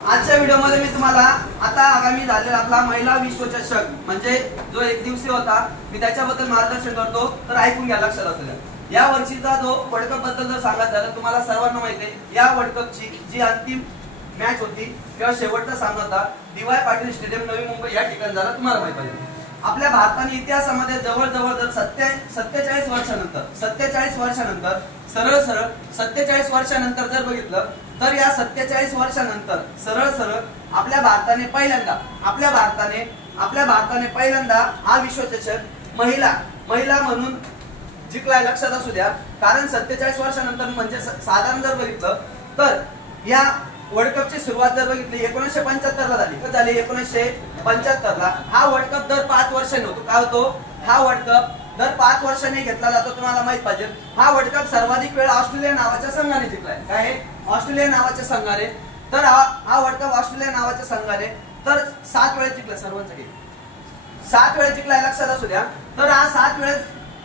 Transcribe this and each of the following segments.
आजच्या व्हिडिओमध्ये मी तुम्हाला आता आगामी झालेला आपला महिला विश्वचषक म्हणजे जो एक दिवसीय होता मी त्याच्याबद्दल मार्गदर्शन करतो, तर ऐकून घ्या, लक्षात असू द्या। या वर्षीचा जो वर्ल्ड कप बद्दल जर सांगायचं झालं, तुम्हाला सर्वांना माहिती आहे या वर्ल्ड कपची जी अंतिम मॅच होती किंवा शेवटचा सामना होता DY पाटील स्टेडियम नवी मुंबई या ठिकाणी झाला, तुम्हाला माहिती आहे। आपल्या भारताने इतिहासामध्ये जवळजवळ जर 47 वर्षानंतर सरळ 47 वर्षानंतर जर बघितलं तर या 47 वर्षानंतर सरळ आपल्या भारताने पहिल्यांदा हा विश्वचषक महिला म्हणून जिंकलाय, लक्षात असू द्या। कारण 47 वर्षानंतर म्हणजे साधारण जर बघितलं तर या वर्ल्ड कपची सुरुवात जर बघितली 1975 ला झाली, झाली 1975 ला। हा वर्ल्ड कप दर 5 वर्षांनी होतो। काय होतो हा वर्ल्ड कप? दर 5 वर्षांनी घेतला जातो, तुम्हाला माहित पाहिजे। हा वर्ल्ड कप सर्वाधिक वेळ ऑस्ट्रेलिया नावाच्या संघाने जिंकलाय। काय आहे? ऑस्ट्रेलिया नावाच्या संघाने। तर हा वर्ल्ड कप ऑस्ट्रेलिया नावाच्या संघाने तर 7 वेळा जिंकला, सर्वांसाठी 7 वेळा जिंकलाय, लक्षात असू द्या। तर हा 7 वेळा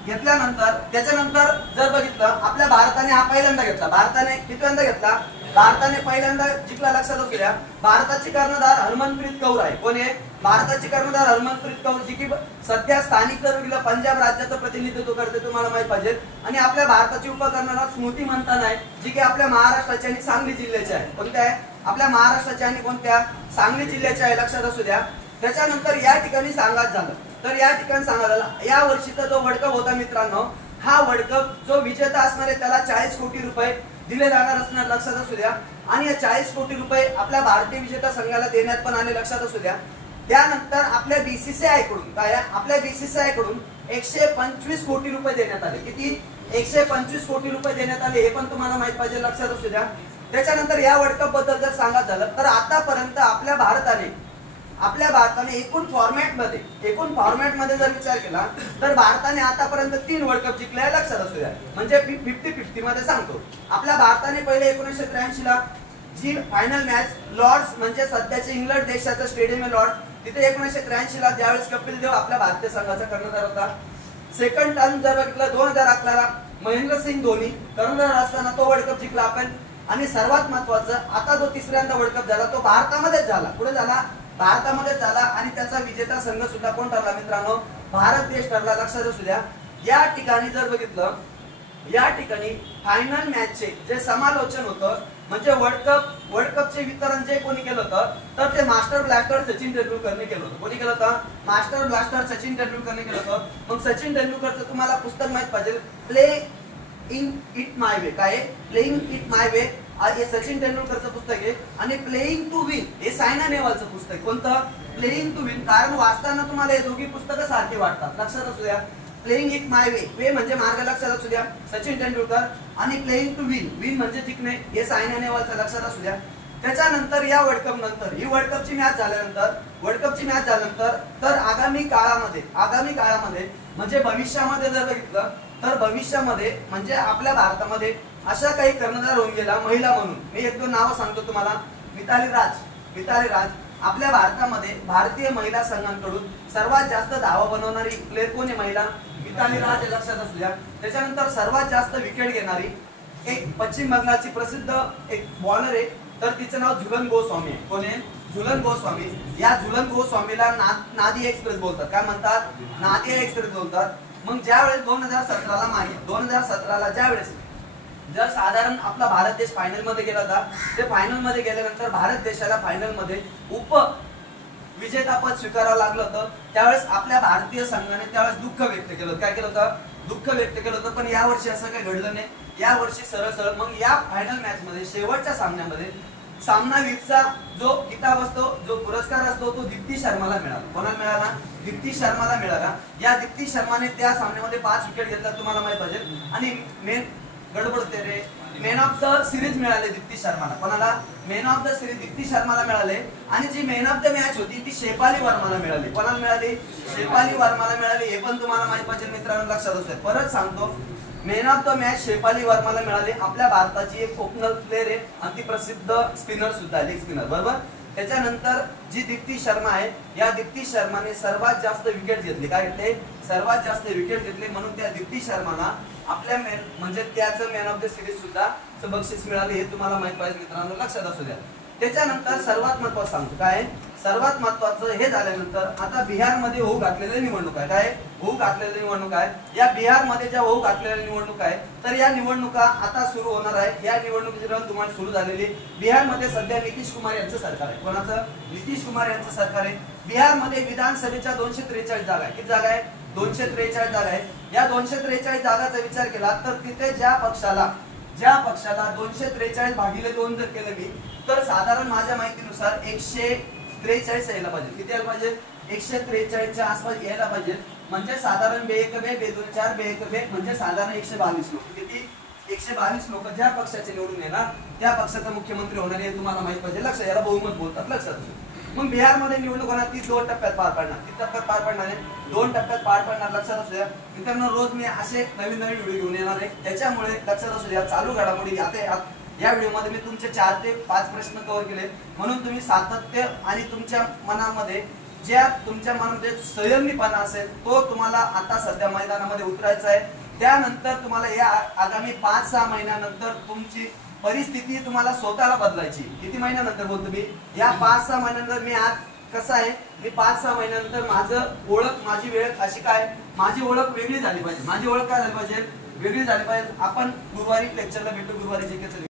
घेतल्यानंतर त्याच्यानंतर जर बघितलं आपल्या भारताने हा पहिल्यांदा घेतला। भारताने कितव्यांदा घेतला? भारताने पहिल्यांदा जिंकला, लक्षात असू द्या। भारताची कर्णधार हरमनप्रीत कौर आहे। कोण आहे? भारताची कर्णधार हरमनप्रीत कौर, जी की सध्या स्थानिक जर पंजाब राज्याचं प्रतिनिधित्व करते, तुम्हाला माहित पाहिजे। आणि आपल्या भारताची उपकर्णधार स्मृती मंथन आहे, जी की आपल्या महाराष्ट्राची आणि सांगली जिल्ह्याची आहे। कोणत्या आहे? आपल्या महाराष्ट्राची आणि कोणत्या? सांगली जिल्ह्याची आहे, लक्षात असू द्या। त्याच्यानंतर या ठिकाणी सांगायचं झालं तर या ठिकाणी सांगायला झालं या वर्षीचा जो वर्ल्ड कप होता मित्रांनो, हा वर्ल्ड कप जो विजेता असणार आहे त्याला 40 कोटी रुपये दिले जाणार असणार, लक्षात असू द्या। आणि या 40 कोटी रुपये आपल्या भारतीय विजेता संघाला देण्यात पण आले, लक्षात असू द्या। त्यानंतर आपल्या BCCI कडून काय? आपल्या BCCI कडून 125 कोटी रुपये देण्यात आले। किती? 125 कोटी रुपये देण्यात आले, हे पण तुम्हाला माहित पाहिजे, लक्षात असू द्या। त्याच्यानंतर या वर्ल्ड कप बद्दल जर सांगायचं झालं तर आतापर्यंत आपल्या भारताने एकूण फॉर्मॅट मध्ये जर विचार केला तर भारताने आतापर्यंत 3 वर्ल्ड कप जिंकले, लक्षात असू द्या। म्हणजे 50-50 मध्ये सांगतो। आपल्या भारताने पहिले 1983 ला जी फायनल मॅच लॉर्ड्स म्हणजे सध्याचे इंग्लंड देशाचं स्टेडियम आहे लॉर्ड्स, तिथे 1983 ला ज्यावेळेस कपिल देव आपल्या भारतीय संघाचा कर्णधार होता। सेकंड टर्म जर बघितलं 2011 ला महेंद्रसिंग धोनी कर्णधार असताना तो वर्ल्ड कप जिंकला आपण। आणि सर्वात महत्वाचं आता जो तिसऱ्यांदा वर्ल्ड कप झाला तो भारतामध्येच झाला। कुठे झाला? भारतामध्ये झाला। आणि त्याचा विजेता संघ सुद्धा कोण ठरला मित्रांनो? भारत देश ठरला, लक्षात असू द्या। या ठिकाणी जर बघितलं या ठिकाणी फायनल मॅचचे जे समालोचन होतं म्हणजे वर्ल्ड कपचे वितरण जे कोणी केलं होतं तर ते मास्टर ब्लास्टर सचिन तेंडुलकरने केलं होतं। कोणी केलं होतं? मास्टर ब्लास्टर सचिन तेंडुलकरने केलं होतं। मग सचिन तेंडुलकरचं तुम्हाला पुस्तक माहित पाहिजे, प्लेइंग इट माय वे। काय? प्लेइंग इट माय वे हे सचिन तेंडुलकरचं पुस्तक आहे। आणि प्लेइंग टू विन हे सायना नेहवालचं पुस्तक आहे। कोणतं? Playing to win. कारण वाचताना तुम्हाला हे दोघी पुस्तकं सारखी वाटतात, लक्षात असू द्या। प्लेइंग इट माय वे म्हणजे मार्ग, लक्षात असू द्या, सचिन तेंडुलकर। आणि प्लेइंग टू विन म्हणजे जिंकणे, हे सायना नेहवालचं, लक्षात असू द्या। त्याच्यानंतर या वर्ल्ड कप नंतर ही वर्ल्ड कपची मॅच झाल्यानंतर तर आगामी काळामध्ये म्हणजे भविष्यामध्ये जर बघितलं तर भविष्यामध्ये म्हणजे आपल्या भारतामध्ये अशा काही कर्णधार होऊन गेला महिला म्हणून। मी 1-2 नावं सांगतो तुम्हाला। मिताली राज आपल्या भारतामध्ये भारतीय महिला संघांकडून सर्वात जास्त धावा बनवणारी प्लेयर कोण आहे? महिला मिताली राज, लक्षात असू द्या। त्याच्यानंतर सर्वात जास्त विकेट घेणारी एक पश्चिम बंगालची प्रसिद्ध एक बॉलर आहे, तर तिचं नाव झुलन गोस्वामी आहे। कोण आहे? झुलन गोस्वामी। या झुलन गोस्वामीला नादिया एक्सप्रेस बोलतात। काय म्हणतात? नादिया एक्सप्रेस बोलतात। मग ज्यावेळेस 2017 ला ज्यावेळेस जर साधारण आपला भारत देश फायनल मध्ये गेला होता, ते फायनल मध्ये गेल्यानंतर भारत देशाला फायनल मध्ये विजेतापद स्वीकारावं लागलं होतं। त्यावेळेस आपल्या भारतीय संघाने त्यावेळेस दुःख व्यक्त केलं होतं। काय केलं होतं? दुःख व्यक्त केलं होतं। पण या वर्षी असं काही घडलं नाही। या वर्षी सरळ मग या फायनल मॅच मध्ये शेवटच्या सामन्यामध्ये सामनावीरचा जो किताब असतो, जो पुरस्कार असतो, तो दीप्ती शर्माला मिळाला। कोणाला मिळाला? दीप्ती शर्माला मिळाला। या दीप्ती शर्माने त्या सामन्यामध्ये 5 विकेट घेतला, तुम्हाला माहित पाहिजे। आणि मॅन ऑफ द सिरीज मिळाले दीप्ती शर्माला। कोणाला? Man of the series Deepti शर्माला मिळाले। आणि जी मॅन ऑफ द मॅच होती ती शेफाली वर्माला मिळाली। कोणाला मिळाली? शेफाली वर्माला मिळाली। हे पण तुम्हाला माहित पाहिजे मित्रांनो, लक्षात असू द्या। परत सांगतो, man of the match Shafali वर्माला मिळाली। आपल्या भारताची एक ओपनर प्लेयर आहे आणि ती प्रसिद्ध स्पिनर सुद्धा, लेग स्पिनर, बरोबर। त्याच्यानंतर जी दीप्ती शर्मा आहे, या दीप्ती शर्माने सर्वात जास्त विकेट घेतली। काय घेतले? सर्वात जास्त विकेट घेतले। म्हणून त्या दीप्ती शर्माला आपल्या म्हणजे त्याचं मॅन ऑफ द सिरीज सुद्धा बक्षीस मिळाले, हे तुम्हाला माहित पाहिजे मित्रांनो, लक्षात असू द्या। त्याच्यानंतर सर्वात महत्वाचं सांगतो काय, सर्वात महत्वाचं हे झाल्यानंतर आता बिहारमध्ये होऊ घातलेल्या निवडणूक आहे. काय होऊ घातलेल्या निवडणूक आहे, या बिहारमध्ये ज्या होऊ घातलेल्या निवडणूक आहे, तर या निवडणुका आता सुरू होणार आहे. या निवडणुकीची रणधुमाळी सुरू झालेली. बिहारमध्ये सध्या नितीश कुमार यांचं सरकार आहे. कोणाचं? नितीश कुमार यांचं सरकार आहे. बिहारमध्ये विधानसभेच्या 243 जागा आहे. किती जागा आहे? 243 जागा आहे. या 243 जागाचा विचार केला तर तिथे ज्या पक्षाला 243 भागिले 2 जर केलं मी, तर साधारण माझ्या माहितीनुसार 143 यायला पाहिजे. किती यायला पाहिजे? 143 च्या आसपास यायला पाहिजे. म्हणजे साधारण बे 1 बे 2 4 बे 1 बे म्हणजे साधारण 122 लोक. किती? 122 लोक ज्या पक्षाचे निवडून येणार त्या पक्षाचा मुख्यमंत्री होणार हे तुम्हाला माहित पाहिजे. लक्षात, याला बहुमत बोलतात. लक्षात. मग बिहारमध्ये निवडणूक होणार, ती 2 टप्प्यात पार पडणार. किती टप्प्यात पार पडणार आहे? 2 टप्प्यात पार पडणार. लक्षात असू द्या मित्रांनो, रोज मी असे नवीन व्हिडिओ घेऊन येणार आहे. त्याच्यामुळे लक्षात असू द्या चालू घडामोडी आता या व्हिडिओमध्ये मी तुमचे 4 ते 5 प्रश्न कव्हर केले. म्हणून तुम्ही सातत्य आणि तुमच्या मनामध्ये ज्या तुमच्या मनामध्ये संयमीपणा असेल तो तुम्हाला आता सध्या मैदानामध्ये उतरायचा आहे. त्यानंतर तुम्हाला या आगामी 5-6 महिन्यानंतर तुमची परिस्थिती तुम्हाला स्वतःला बदलायची. किती महिन्यानंतर बोलतो मी? या 5-6 महिन्यानंतर. मी आज कसं आहे, मी 5-6 महिन्यानंतर माझं ओळख, माझी वेळ अशी काय, माझी ओळख वेगळी झाली पाहिजे. माझी ओळख काय झाली पाहिजे? वेगळी झाली पाहिजे. आपण गुरुवारी लेक्चरला भेटू. गुरुवारी जे